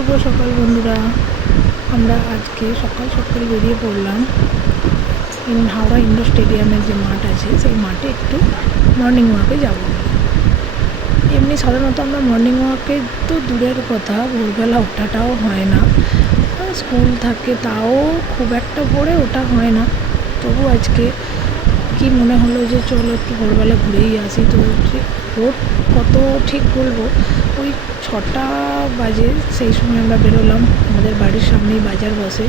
শুভ সকাল বন্ধুরা। আমরা আজকে সকাল সকাল বেরিয়ে পড়লাম হাওড়া ইন্ডোর স্টেডিয়ামের যে মাঠ আছে সেই মাঠে একটু মর্নিং ওয়াকে যাব। এমনি সাধারণত আমরা মর্নিং ওয়াকে তো দূরের কথা, ভোরবেলা ওঠাটাও হয় না, স্কুল থাকে তাও খুব একটা ভোরে ওঠা হয় না। তবু আজকে কি মনে হলো যে চলো একটু ভোরবেলা ঘুরেই আসি। তো ভোর কত ঠিক বলবো, ওই 6টা বাজে সেই সময় আমরা বেরোলাম। আমাদের বাড়ির সামনেই বাজার বসে,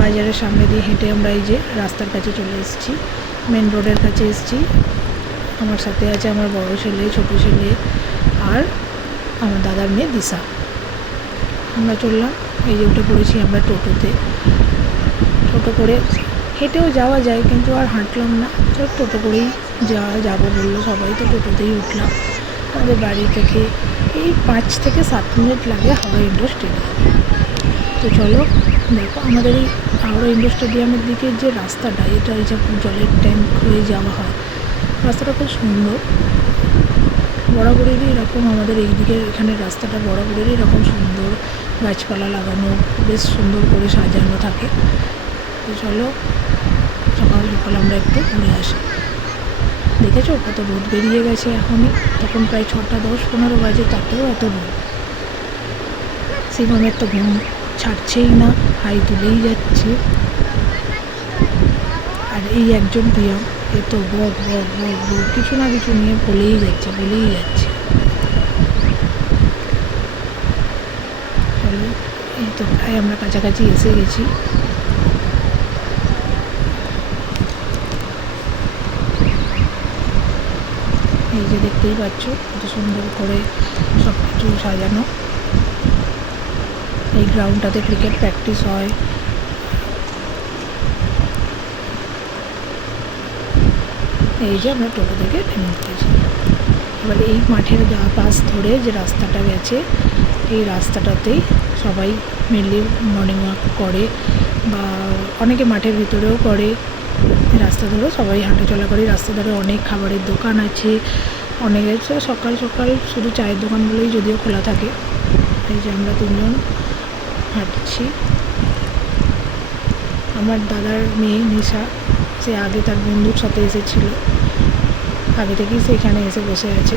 বাজারের সামনে দিয়ে হেঁটে আমরা এই যে রাস্তার কাছে চলে এসেছি, মেন রোডের কাছে এসেছি। আমার সাথে আছে আমার বড় ছেলে, ছোটো ছেলে আর আমার দাদার মেয়ে দিশা। আমরা চললাম, এই যে উঠে পড়েছি আমরা টোটোতে। টোটো করে হেঁটেও যাওয়া যায় কিন্তু আর হাঁটলাম না, টোটো করেই যাবো বললো সবাই, তো টোটোতেই উঠলাম। আমাদের বাড়ি থেকে এই 5 থেকে 7 মিনিট লাগে হাওড়া ইন্ডোর স্টেডিয়াম। তো চলো দেখো আমাদের এই হাওড়া ইন্ডোর স্টেডিয়ামের দিকে যে রাস্তাটা, এটা এই যে জলের ট্যাঙ্ক হয়ে যাওয়া হয়, রাস্তাটা খুব সুন্দর। বরাবরেরই এরকম আমাদের এই দিকে এখানে রাস্তাটা বরাবরেরই এরকম সুন্দর, গাছপালা লাগানো, বেশ সুন্দর করে সাজানো থাকে। তো চলো সকাল সকাল আমরা একটু ঘুরে আসি। দেখেছো কত রোদ বেরিয়ে গেছে এখনই, তখন প্রায় 6টা 10-15 বাজে, তাতেও এত রোদ। শিবমের তো ঘুম ছাড়ছেই না, হাই তুলেই যাচ্ছে। আর এই একজন প্রিয়ম, এ তো বক বক বক বক কিছু না কিছু নিয়ে বলেই যাচ্ছে। চলো এই তো প্রায় আমরা কাছাকাছি এসে গেছি। এই যে দেখতেই পাচ্ছ কত সুন্দর করে সব কিছু সাজানো। এই গ্রাউন্ডটাতে ক্রিকেট প্র্যাকটিস হয়। এই যে আমরা টোটো থেকে নেমে পড়েছি। এবার এই মাঠের পাশ ধরে যে রাস্তাটা গেছে, এই রাস্তাটাতেই সবাই মেনলি মর্নিং ওয়াক করে, বা অনেকে মাঠের ভিতরেও করে। রাস্তা ধরে সবাই হাঁটাচলা করে। রাস্তা ধরে অনেক খাবারের দোকান আছে, অনেকে সকাল সকাল শুধু চায়ের দোকানগুলোই যদিও খোলা থাকে। এই যে আমরা 3জন হাঁটছি। আমার দাদার মেয়ে নিশা, সে আগে তার বন্ধুর সাথে এসেছিলো, আগে থেকেই সে এখানে এসে বসে আছে।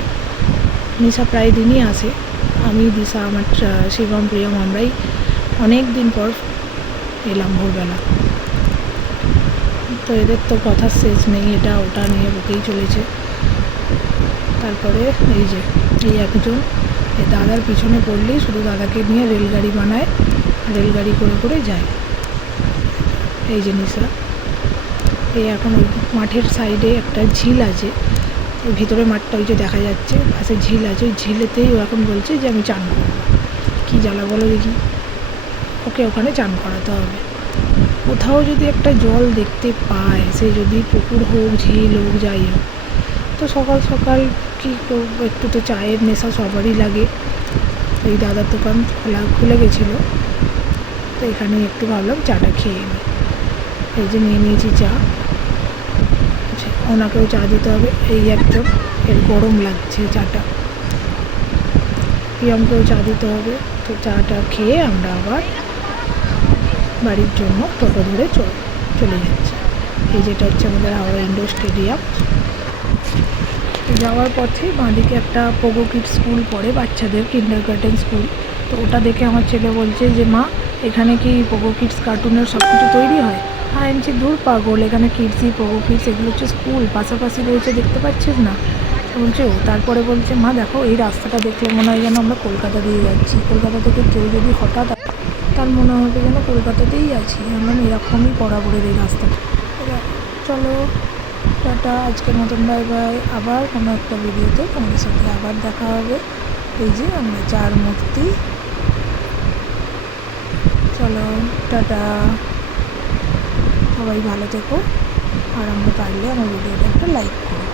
নিশা প্রায় দিনই আসে। আমি, দিশা, আমার শিবম, প্রিয়ম, আমরাই অনেক দিন পর এলাম ভোরবেলা। তো এদের তো কথার শেষ নেই, এটা ওটা নিয়ে বকেই চলেছে। তারপরে এই যে এই একজন এই দাদার পিছনে পড়লেই শুধু দাদাকে নিয়ে রেলগাড়ি বানায়, রেলগাড়ি করে করে যায়। এই যে নিশা, এই এখন ওই মাঠের সাইডে একটা ঝিল আছে, ওই ভিতরে মাঠটা ওই যে দেখা যাচ্ছে, পাশে ঝিল আছে, ওই ঝিলেতেই ও এখন বলছে যে আমি চান করবো। কী জ্বালা বলো দেখি, ওকে ওখানে চান করাতে হবে। কোথাও যদি একটা জল দেখতে পায়, সে যদি পুকুর হোক, ঝিল হোক, যাই হোক, তো সকাল সকাল কী করবো, একটু তো চায়ের নেশা সবারই লাগে। এই দাদার দোকান খুলে গেছিলো, তো এখানে একটু ভাবলাম চাটা খেয়ে নিই। এই যে নিয়ে নিয়েছি চা, ওনাকেও চা দিতে হবে। এই একজন, এর গরম লাগছে চাটা, প্রিয়মকেও চা দিতে হবে। তো চাটা খেয়ে আমরা আবার বাড়ির জন্য টোটো ধরে চলে যাচ্ছি। এই যেটা হচ্ছে আমাদের হাওড়া ইন্ডোর স্টেডিয়াম। যাওয়ার পথে বাঁদিকে একটা পোগো কিডস স্কুল পড়ে, বাচ্চাদের কিন্ডারগার্টেন স্কুল। তো ওটা দেখে আমার ছেলে বলছে যে মা, এখানে কি পোগো কিডস কার্টুনের সব কিছু তৈরি হয়? হ্যাঁ, এনেছি দূর পাগল, এখানে কিডসি, পোগো কিডস এগুলো হচ্ছে স্কুল, পাশাপাশি রয়েছে, দেখতে পাচ্ছিস না? বলছে ও। তারপরে বলছে মা দেখো, এই রাস্তাটা দেখলে মনে হয় যেন আমরা কলকাতা দিয়ে যাচ্ছি। কলকাতা থেকে কেউ যদি হঠাৎ, তার মনে হবে যেন কলকাতাতেই আছি। আমরা এরকমই বরাবরের এই রাস্তাটা। চলো টাটা, আজকের মতন বাই বাই। আবার কোনো একটা ভিডিওতে তোমাদের সাথে আবার দেখা হবে। এই যে আমরা 4 মূর্তি। চলো টাটা, সবাই ভালো থেকো, আর আমরা পারলে আমার ভিডিওটা একটা লাইক করো।